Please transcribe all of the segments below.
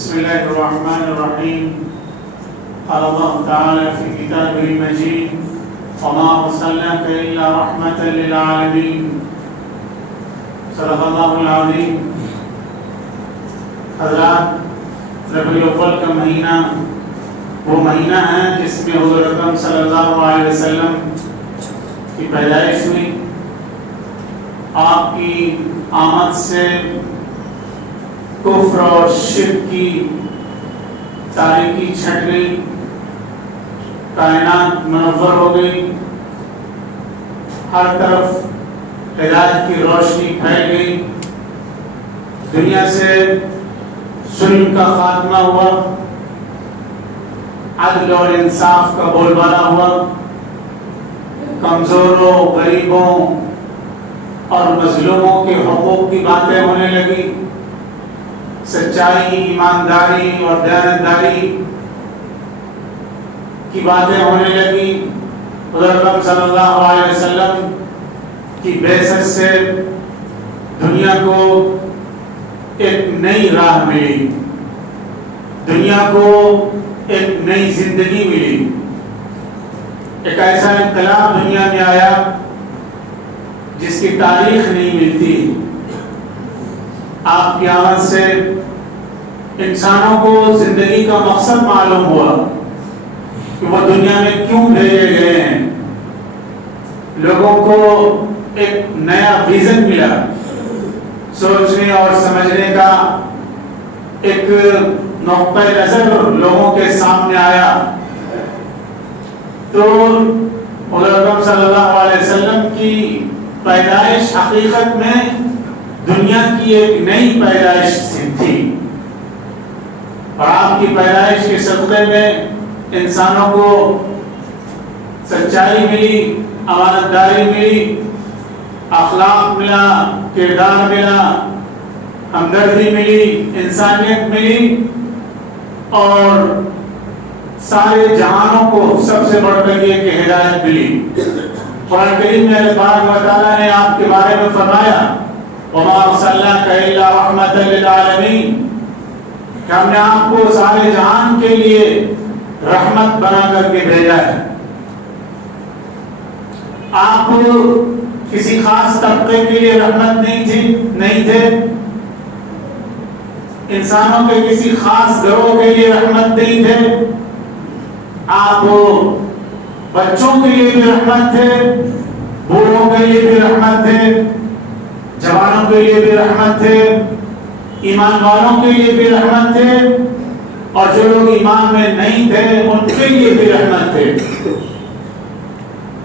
بسم الله الرحمن الرحيم. قال الله تعالى في كتابه المجيد: وما أرسلناك إلا رحمة للعالمين. صدق الله العظيم. حضرات، ربیع الاول کا مہینہ وہ مہینہ ہے جس میں حضور اکرم صلی اللہ علیہ وسلم کی پیدائش ہوئی. آپ کی آمد سے کفر اور شرک کی تاریکی چھٹ گئی، کائنات منور ہو گئی، ہر طرف ہدایت کی روشنی پھیل گئی، دنیا سے ظلم کا خاتمہ ہوا، عدل اور انصاف کا بول بالا ہوا، کمزوروں، غریبوں اور مظلوموں کے حقوق کی باتیں ہونے لگی، سچائی، ایمانداری اور دیانتداری کی باتیں ہونے لگی. حضور اکرم صلی اللہ علیہ وسلم کی بعثت سے دنیا کو ایک نئی راہ ملی، دنیا کو ایک نئی زندگی ملی، ایک ایسا انقلاب دنیا میں آیا جس کی تاریخ نہیں ملتی. آپ کی آمد سے انسانوں کو زندگی کا مقصد معلوم ہوا کہ وہ دنیا میں کیوں بھیجے گئے ہیں. لوگوں کو ایک نیا ویژن ملا، سوچنے اور سمجھنے کا ایک نقطہ نظر لوگوں کے سامنے آیا. تو حضور اکرم صلی اللہ علیہ وسلم کی پیدائش حقیقت میں دنیا کی ایک نئی پیدائش تھی، اور آپ کی پیدائش کے صدقے میں انسانوں کو سچائی ملی، امانت داری ملی، اخلاق ملا، کردار ملا، ہمدردی ملی، انسانیت ملی، اور سارے جہانوں کو سب سے بڑھ کر یہ کہ ہدایت ملی. قرآن کریم میں اللہ تبارک و تعالیٰ نے آپ کے بارے میں فرمایا: وما ارسلناک الا رحمۃ للعالمین، کہ ہم نے آپ کو سارے جہان کے لیے رحمت بنا کر کے بھیجا ہے. آپ کسی خاص طبقے کے لیے رحمت نہیں تھے، انسانوں کے کسی خاص گروہ کے لیے رحمت نہیں تھے. آپ بچوں کے لیے بھی رحمت تھے، بوڑھوں کے لیے بھی رحمت تھے، جوانوں کے لیے بھی رحمت تھے، ایمان والوں کے لیے بھی رحمت تھے، اور جو لوگ ایمان میں نہیں تھے ان کے لیے بھی رحمت تھے.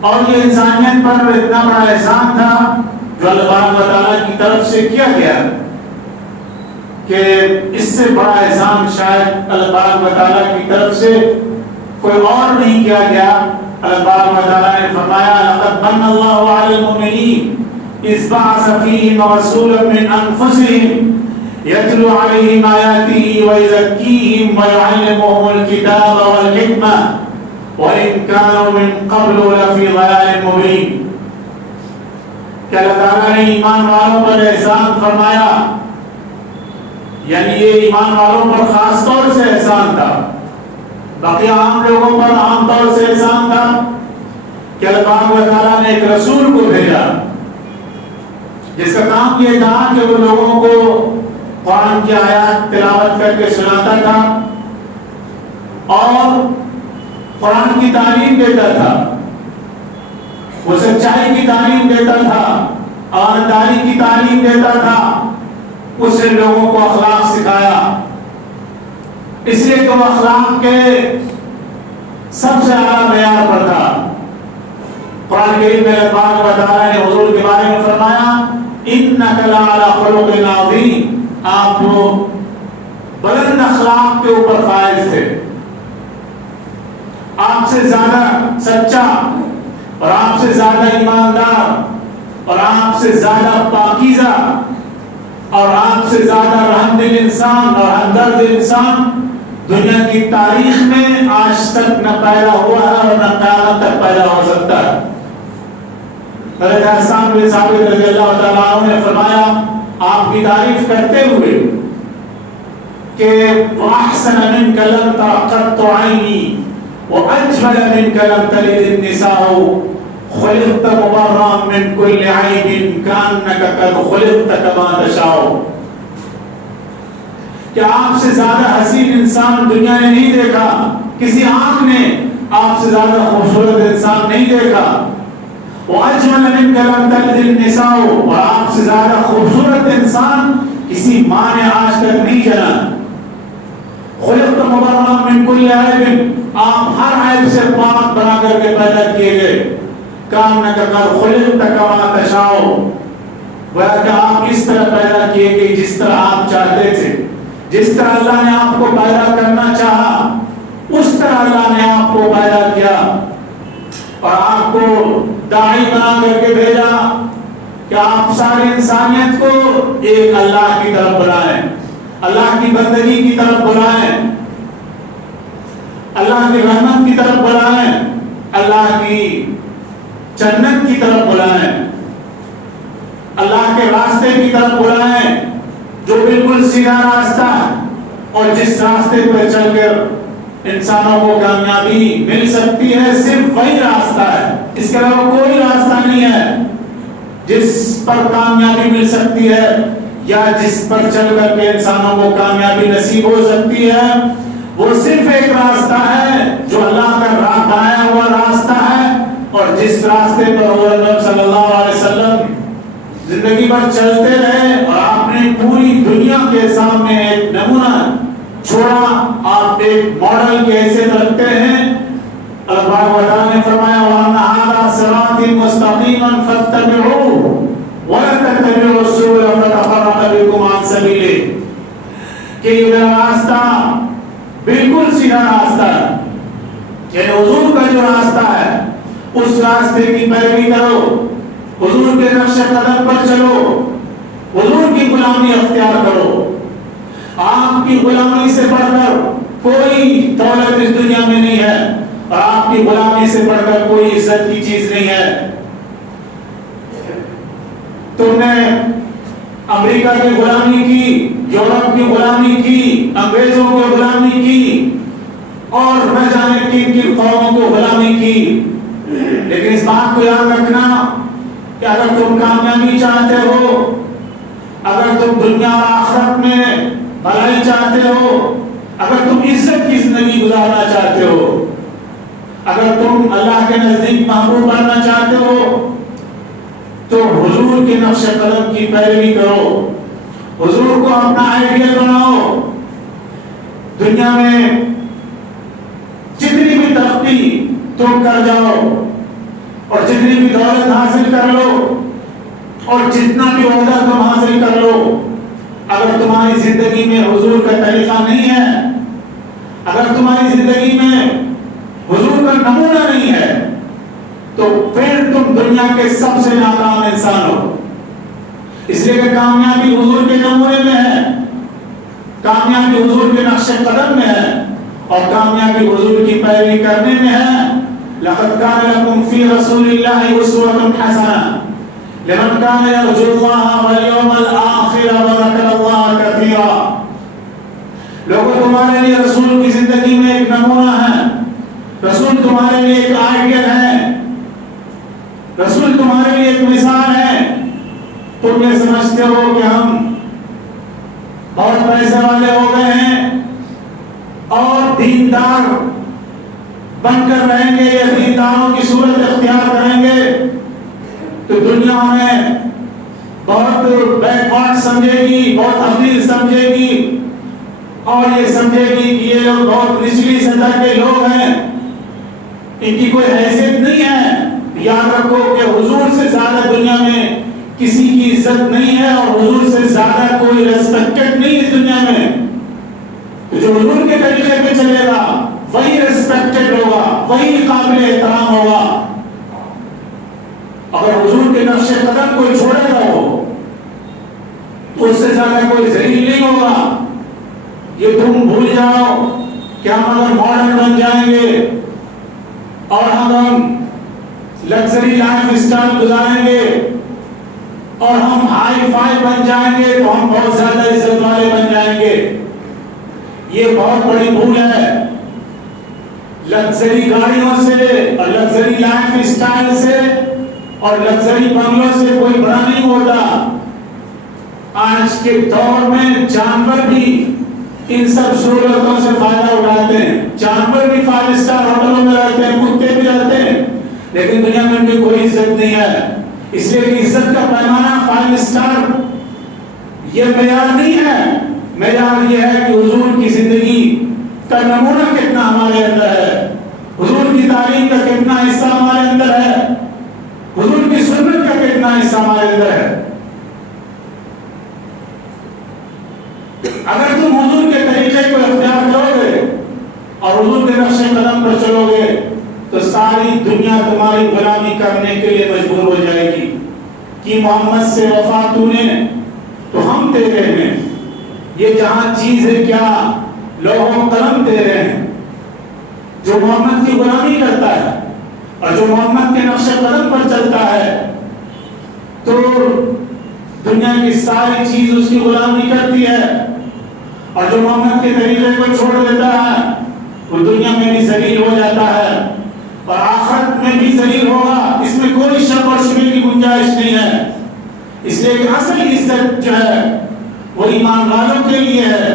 اور یہ انسانیت پر اتنا بڑا احسان تھا جو اللہ تبارک و تعالیٰ کی طرف سے کیا گیا کہ اس سے بڑا احسان شاید اللہ تبارک و تعالیٰ کی طرف سے کوئی اور نہیں کیا گیا. اللہ تبارک و تعالیٰ نے فرمایا: لقد من اللہ علی المؤمنین اذ بعث فیہم رسولا من انفسہم یتلو علیہم آیاتہ ویزکیہم ویعلمہم الکتاب والحکمہ وَإِن كَانُوا مِن قَبْلُ لَفِي ضَلَالٍ مُبِينٍ. کہ اللہ تعالیٰ نے ایمان والوں پر احسان فرمایا، یعنی یہ ایمان والوں پر خاص طور سے احسان تھا، باقی عام لوگوں پر عام طور سے احسان تھا کہ اللہ تعالیٰ نے ایک رسول کو بھیجا جس کا کام یہ تھا کہ وہ لوگوں کو قرآن کی آیات تلاوت کر کے سناتا تھا اور قرآن کی تعلیم دیتا تھا، وہ سچائی کی تعلیم دیتا تھا، امانتداری کی تعلیم دیتا تھا، اس نے لوگوں کو اخلاق سکھایا. اس لیے کہ وہ اخلاق کے سب سے اعلیٰ معیار پر تھا. قرآن کریم میں اللہ تبارک و تعالیٰ نے حضور کے بارے میں فرمایا: انک لعلی خلق عظیم، آپ بلند اخلاق کے اوپر فائز تھے. آپ سے زیادہ سچا اور آپ سے زیادہ ایماندار اور آپ سے زیادہ پاکیزہ اور آپ سے زیادہ رحم دل انسان اور ہمدرد انسان دنیا کی تاریخ میں آج تک نہ پیدا ہوا ہے اور نہ قیامت تک پیدا ہو سکتا ہے. حضرت حسان بن ثابت رضی اللہ تعالیٰ عنہ نے فرمایا آپ کی تعریف کرتے ہوئے کہ وَأَحْسَنَ مِنْكَ لَمْ تَرَ قَطُّ عَيْنِي وَأَجْمَلَ مِنْكَ لَمْ تَلِدِ النِّسَاءُ خُلِقْتَ مُبَرًّا مِنْ كُلِّ عَيْبٍ كَأَنَّكَ قَدْ خُلِقْتَ كَمَا تَشَاءُ. کہ آپ سے زیادہ حسین انسان دنیا نے نہیں دیکھا، کسی آنکھ نے آپ سے زیادہ خوبصورت انسان نہیں دیکھا. وَأَجْمَلَ مِنْكَ لَمْ تَلِدِ النِّسَاءُ، اور آپ سے زیادہ خوبصورت انسان کسی ماں نے آج تک نہیں جنا. خُلِقْتَ مُبَرًّا مِنْ كُلِّ عَيْبٍ، آپ ہر عیب سے پاک بنا کر کے پیدا کیے گئے. كَأَنَّكَ قَدْ خُلِقْتَ كَمَا تَشَاءُ، گویا کہ آپ اس طرح پیدا کیے گئے جس طرح آپ چاہتے تھے. جس طرح اللہ نے آپ کو پیدا کرنا چاہا اس طرح اللہ نے آپ کو پیدا کیا اور آپ کو داعی بنا کر کے بھیجا کہ آپ ساری انسانیت کو ایک اللہ کی طرف بلائیں، اللہ کی بندگی کی طرف بلائیں، اللہ کی رحمت کی طرف بلائیں، اللہ کی جنت کی طرف بلائیں، اللہ کے راستے کی طرف بلائیں جو بالکل سیدھا راستہ ہے اور جس راستے پر چل کر انسانوں کو کامیابی مل سکتی ہے. صرف وہی راستہ ہے، اس کے علاوہ کوئی راستہ نہیں ہے جس پر کامیابی مل سکتی ہے یا جس پر چل کر کے انسانوں کو کامیابی نصیب ہو سکتی ہے. وہ صرف ایک راستہ ہے جو اللہ کا بنایا ہوا راستہ ہے اور جس راستے پر حضور صلی اللہ علیہ وسلم زندگی بھر چلتے رہے اور آپ نے پوری دنیا کے سامنے ایک نمونہ چھوڑا، آپ ایک ماڈل کی حیثیت رکھتے ہیں. اللہ تعالیٰ نے فرمایا وَأَنَّ هَذَا صِرَاطِي مُسْتَقِيمًا فَاتَّبِعُوهُ وَلَا تَتَّبِعُوا السُّبُلَ فَتَفَرَّقَ بِكُمْ عَنْ سَبِيلِهِ، کہ یہ راستہ بالکل سیدھا راستہ ہے، یعنی حضور کا جو راستہ ہے اس راستے کی پیروی کرو، حضور کے نقش قدم پر چلو، حضور کی غلامی اختیار کرو. آپ کی غلامی سے بڑھ کر کوئی دولت اس دنیا میں نہیں ہے اور آپ کی غلامی سے بڑھ کر کوئی عزت کی چیز نہیں ہے. تم نے امریکہ کی غلامی کی، یورپ کی غلامی کی، انگریزوں کی غلامی کی اور نہ جانے کن کن قوموں کو غلامی کی، لیکن اس بات کو یاد رکھنا کہ اگر تم کامیابی چاہتے ہو، اگر تم دنیا اور آخرت میں بھلائی چاہتے ہو، اگر تم عزت کی زندگی گزارنا چاہتے ہو، اگر تم اللہ کے نزدیک محبوب بننا چاہتے ہو تو حضور کے نقش قدم کی پیروی کرو، حضور کو اپنا آئیڈیل بناؤ. دنیا میں جتنی بھی ترقی تم کر جاؤ اور جتنی بھی دولت حاصل کر لو اور جتنا بھی عہدہ تم حاصل کر لو، اگر تمہاری زندگی میں حضور کا طریقہ نہیں ہے، اگر تمہاری زندگی میں حضور کا نمونہ نہیں ہے تو پھر تم دنیا کے سب سے ناکام انسان ہو. اس لیے کہ کامیابی حضور کے نمونے میں ہے، کامیابی حضور کے نقش قدم میں ہے اور کامیابی حضور کی پیروی کرنے میں ہے. لقد كان لكم في رسول الله أسوة حسنة لمن كان يرجو الله واليوم الآخر وذكر الله كثيرا. لوگوں تمہارے لیے رسول کی زندگی میں ایک نمونہ ہے، رسول تمہارے لیے ایک آئیڈیل ہے، رسول تمہارے لیے ایک مثال ہے. تم یہ سمجھتے ہو کہ ہم بہت پیسے والے ہو گئے ہیں اور دیندار بن کر رہیں گے یا دینداروں کی صورت اختیار کریں گے تو دنیا ہمیں بہت بیکورڈ سمجھے گی، بہت حقیر سمجھے گی اور یہ سمجھے گی کہ یہ لوگ بہت نچلی سطح کے لوگ ہیں، ان کی کوئی حیثیت نہیں ہے. یاد رکھو کہ حضور سے زیادہ دنیا میں کسی کی عزت نہیں ہے اور حضور سے زیادہ کوئی ریسپیکٹڈ نہیں اس دنیا میں. جو حضور کے طریقے پہ چلے گا وہی ریسپیکٹڈ ہوگا، وہی قابل احترام ہوگا. اگر حضور کے نقش قدم کوئی چھوڑے گا ہو تو اس سے زیادہ کوئی ذلیل نہیں ہوگا. یہ تم بھول جاؤ کہ ہم اگر ماڈرن بن جائیں گے اور ہم لگژری لائف اسٹائل گزاریں گے اور ہم ہائی فائی بن جائیں گے تو ہم بہت زیادہ عزت والے بن جائیں گے. یہ بہت بڑی بھول ہے. لگژری گاڑیوں سے اور لگژری لائف اسٹائل سے اور لگژری بنگلوں سے کوئی بڑا نہیں ہوتا. آج کے دور میں جانور بھی ان سب سہولتوں سے فائدہ اٹھاتے ہیں. جانور بھی 5 اسٹار ہوٹلوں میں رہتے ہیں, کتے بھی رہتے ہیں, لیکن دنیا میں ان کی کوئی عزت نہیں ہے. اس لیے کہ عزت کا پیمانہ 5 اسٹار یہ معیار نہیں ہے. معیار یہ ہے کہ حضور کی زندگی کا نمونہ کتنا ہمارے اندر ہے, حضور کی تعلیم کا کتنا حصہ ہمارے اندر ہے, حضور کی سنت کا کتنا حصہ ہمارے اندر ہے. اگر تم حضور کے طریقے کو اختیار کرو گے اور حضور کے نقش قدم پر چلو گے تو ساری دنیا تمہاری غلامی کرنے کے لیے مجبور ہو جائے گی کہ محمد سے وفا تو نے تو ہم تیرے ہیں. یہ جہاں چیز ہے کیا, لوح و قلم تیرے ہیں. جو محمد کی غلامی کرتا ہے اور جو محمد کے نقش قدم پر چلتا ہے تو دنیا کی ساری چیز اس کی غلامی کرتی ہے, اور جو محمد کے طریقے کو چھوڑ دیتا ہے وہ دنیا میں بھی ذلیل ہو جاتا ہے اور آخرت میں بھی ذلیل ہوگا. اس میں کوئی شک اور شبہ کی گنجائش نہیں ہے. اس لیے کہ اصل عزت جو ہے وہ ایمان والوں کے لیے ہے,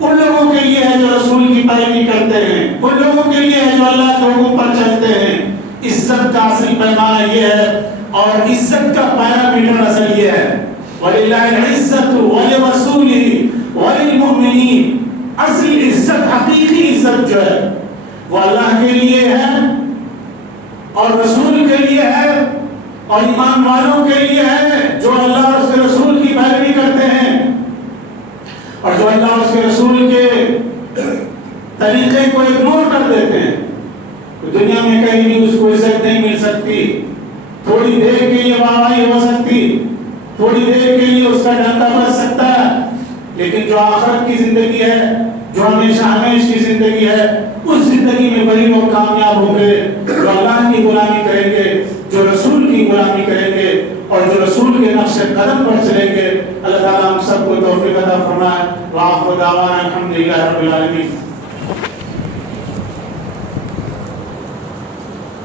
ان لوگوں کے لیے ہے جو رسول کی پیروی کرتے ہیں, ان لوگوں کے لیے ہے جو اللہ کے حکم پر چلتے ہیں. عزت کا اصل پیمانہ یہ ہے اور عزت کا پیرامیٹر اصل یہ ہے. وَلِلَّهِ الْعِزَّةُ وَلِرَسُولِهِ وَلِلْمُؤْمِنِينَ. اصل عزت, حقیقی عزت جو ہے وہ اللہ کے لیے ہے اور رسول کے لیے ہے اور ایمان والوں کے لیے ہے جو اللہ اور اس کے رسول کی پیروی کرتے ہیں اور جو اللہ اور اس کے رسول کے طریقے کو اگنور کر دیتے ہیں. دنیا میں کہیں بھی اس کو عزت نہیں مل سکتی, تھوڑی دیر کے لیے واہواہی ہو سکتی, تھوڑی دیر کے لیے اس کا ڈنکا بج سکتا ہے, لیکن جو آخرت کی زندگی ہے, جو ہمیشہ ہمیش کی زندگی ہے, اس زندگی میں وہی لوگ کامیاب ہوں گے جو اللہ کی غلامی کریں گے, جو رسول کی غلامی کریں گے اور جو رسول کے نقش قدم پر چلیں گے. اللہ تعالیٰ ہم سب کو توفیق عطا فرمائے. وآخر دعوانا الحمدللہ رب العالمین.